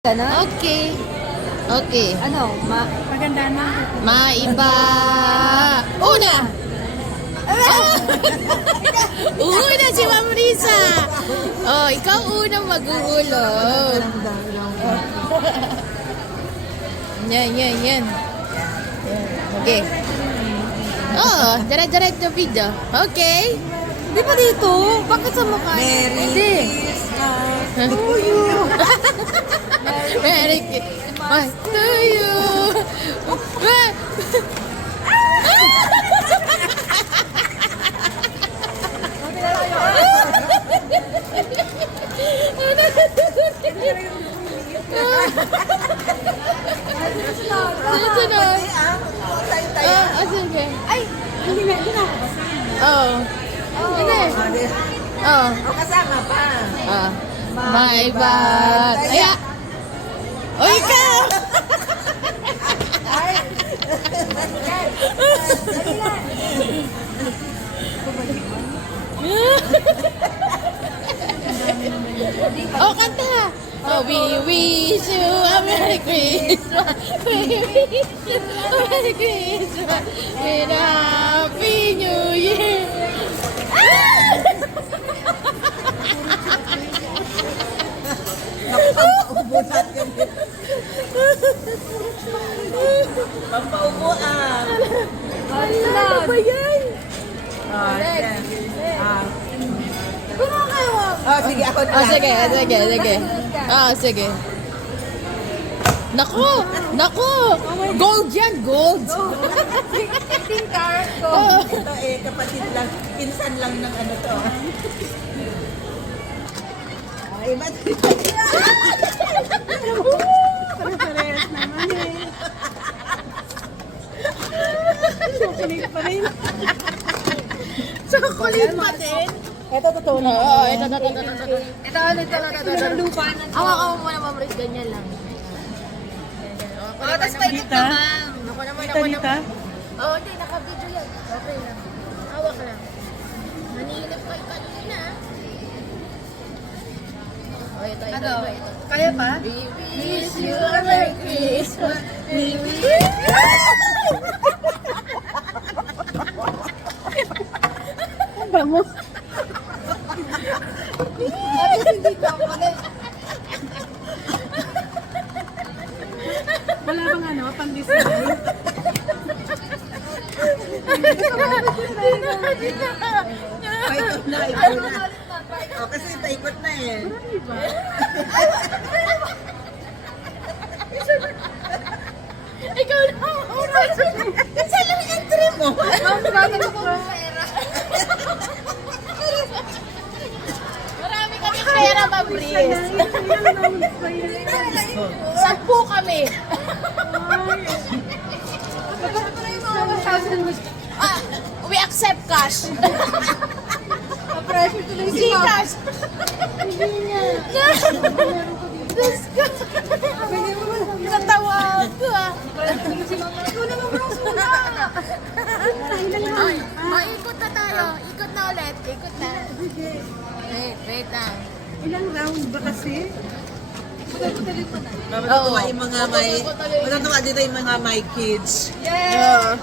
Ganon? Okay. Okay. Ano? Maganda na. Maiba. Una! Una si Ma'am Risa. Oh, ikaw unang mag-uulog. Yan. Okay. Oh, diretso video. Okay. Di ba dito? Bakit sa mukha? Hindi. To you. Merry Christmas to you. Sunod. Sige. Ay, hindi na ako basta. Oh. Hindi. Oh. O kasama pa. Ah. Maiba. Aya. O ikaw. Oh, kanta. Oh, we wish you a Merry Christmas. We wish you a Merry Christmas and a Happy New Year. Pampaubuan yun. Pampaubuan. Ano ba yan? Pero kayo. Sige, ako na Oh, lang. sige. Ah, sige. Naku! Gold yan, gold! 15 carat ko. Oh. Ito kapatid lang, pinsan lang ng ano to. Ay, ba't? Parehas naman eh. Chocolate pa rin. Chocolate pa din? Ito totoo na. Oo, ito. Ito na lupa na to. Ako muna, Ma'am Riz, ganyan lang. Oh, tapos paikot ka, ma'am. Ako naman. Oo, hindi, naka-video yan. Okay lang. Hawak lang. Nanilip kayo kanina. Oh, ito. Kaya pa? We wish you a Merry Christmas. We wish Ang bango. At hindi ko ako na. Wala bang ano, pang-design? Paikot na, ikaw na. O, kasi paikot na eh. Ikaw na. Kasi lang entry mo. Ang gagawin ko ng pera. Marami kami pera, Ma'am Riz. 10 kami. Ah, we accept cash. Pressure tuloy si Ma'am. Gcash. Diyos ko. Natawa ako ah. Ikaw na lang bros muna. Ay, ikot na tayo. Ikot na ulit. Ikot na. Wait lang. Ilang round ba kasi? Matutuwa yung mga may, matutuwa dito yung mga my kids. Yeah.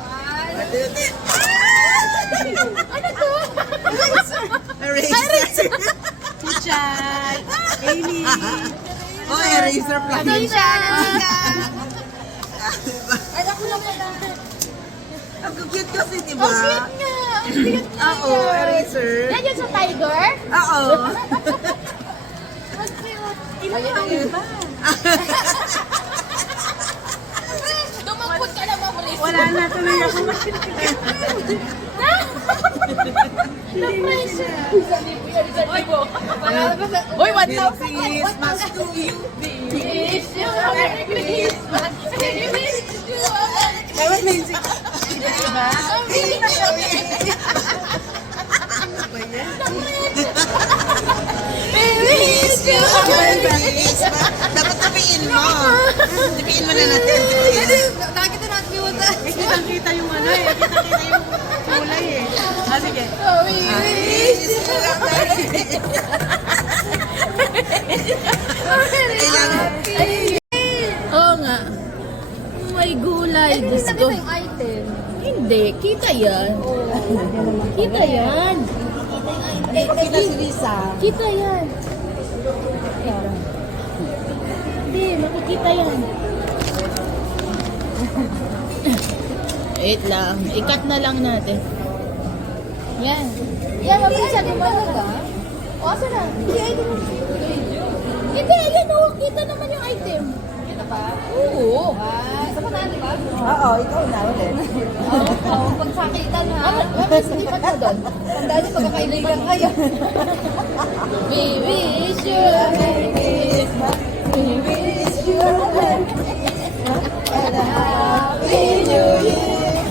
Ano to? Eraser. Chichay. Amy. Oh, eraser pala. Ay, ako lang pala. Ang cute kasi, di ba? Ang cute nga. Ang cute nga. Oo, eraser. Yan yun sa tiger? Oo. Ang cute. Ilang round ba? Dumampot ka na, Ma'am Riz. Wala na tuloy ako. Uy, what Merry now? Christmas to you. Wish you a Merry Christmas. We wish you a Merry Dapat may music. Diba? We wish you a Merry Christmas. Dapat tapiin mo. Tapiin mo na natin. Nakakita natin yung wata. Kitang-kita yung ano eh. Kitang-kita yung kulay eh. Ah, sige. We wish you a Merry Kailangan. Christmas. kulay. Diyos ko. Nakita yung item. Hindi, kita yan. Kita yan. Kita si Lisa. Kita yan. Hindi, makikita yan. Wait lang. Ikat na lang natin. Yan. Yan, mabilisan mo talaga. O, asa na? Hindi, ayan o. Kita naman yung item. Kita pa? Oo. Isa pa na, di ba? Oo, ikaw na ulit. Oo, pagsakitan ha. Mabilis, lipat mo doon. Tandaan niyo, magkakaibigan kayo. We wish you a Merry Christmas. We wish you a Merry Christmas and a Happy New Year.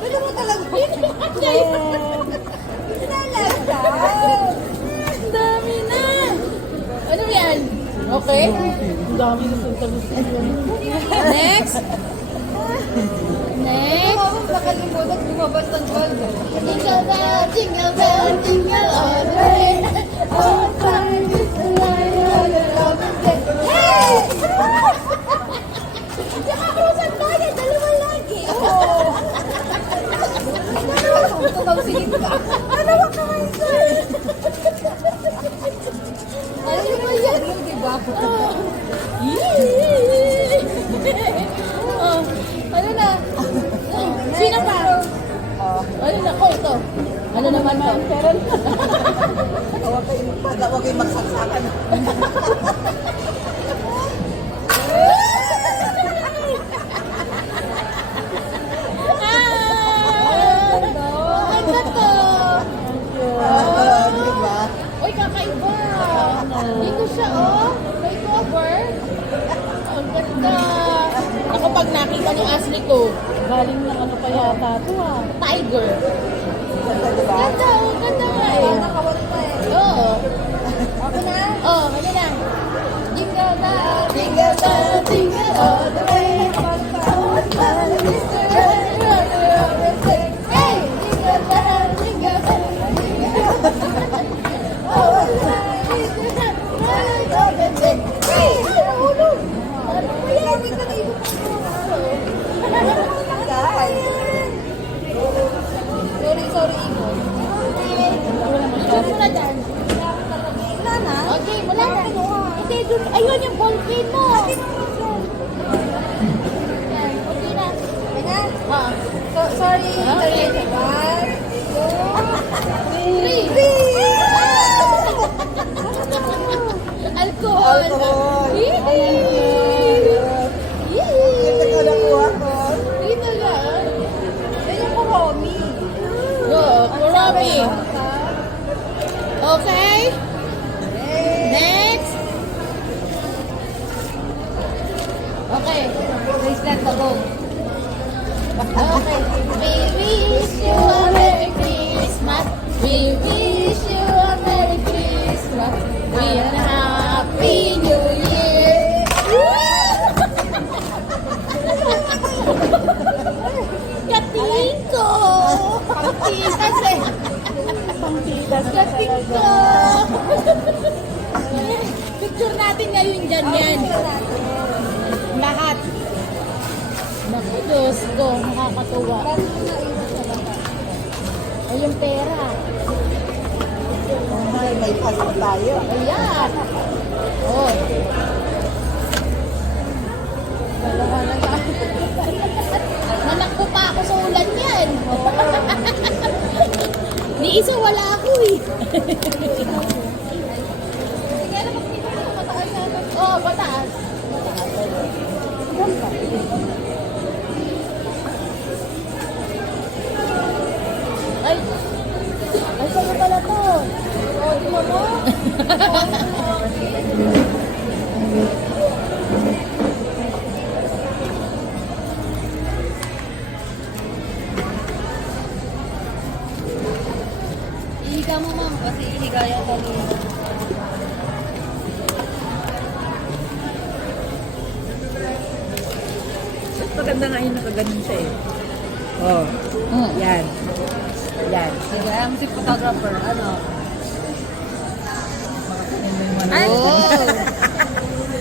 Ano mo talaga? Ang dami na. Ano yan? Okay? Ang dami na Next. Next. Ako makalimutan, lumabas ng gold. Jingle bell, jingle bell, jingle all the way. All time is the light of the love and day. Hey! Nakakrusan tayo, dalawa lagi. Tumaw silip ka. Dalawa ka ngayon, sir. Ano ba yan? Di ba? Oh, ano na? Sino pa? Ano na? Oh, ito. Ano naman to? Huwag kayong magsaksakan. Ano to? Diba? Uy, kakaiba. Dito siya, oh. May cover. Ang ganda. Ako pag nakita ng asli ko, galing ng ano pa yata ito ah. Tiger. Diba? Ganda, oh. Ganda nga eh. Nakawal pa eh. Oo. Ako na? Oh, ano na? Jingle bell, Jingle bell, jingle all the way. Hey! Jingle bell, jingle bell, jingle bell. Oh, hey! Hulog! Ano ba yan? Sorry, Ibo. Sorry mo na dyan. Wala na? Okay, wala na. Hindi, dun. Ayun yung ballpen mo. Yan, okay na. Okay na? Ah. Sorry. Okay. One, Three. Alcohol. Alcohol. Yee! Ito nakuha ko. Dito lang. Yan yung kuhomi. Go, Kurami. Okay? Next. Okay. Bracelet na go. Okay. We wish you a Merry Christmas. We wish you a Merry Christmas. We a Happy New Year. Katingin ko. Pangtitas eh. Pangtitas. Kating ko. Picture natin ngayon ganyan. Lahat. Naku, Diyos ko, nakakatuwa. Ay, yung pera. May pasok tayo. Ayan. Oh. Nanakbo pa ako sa ulan yan. Ni isa wala ako eh. Sige, alam mo, mataas na. Oh, pataas. Ay. Ay, sa'yo pala to. O, di mo mo? Ihiga mo, ma'am, kasi ihigaya ka rin. Maganda nga yun, nakaganon siya eh. Oh, yan. Yan. Sige, I'm si photographer. Ano? Yan yung mga Oh.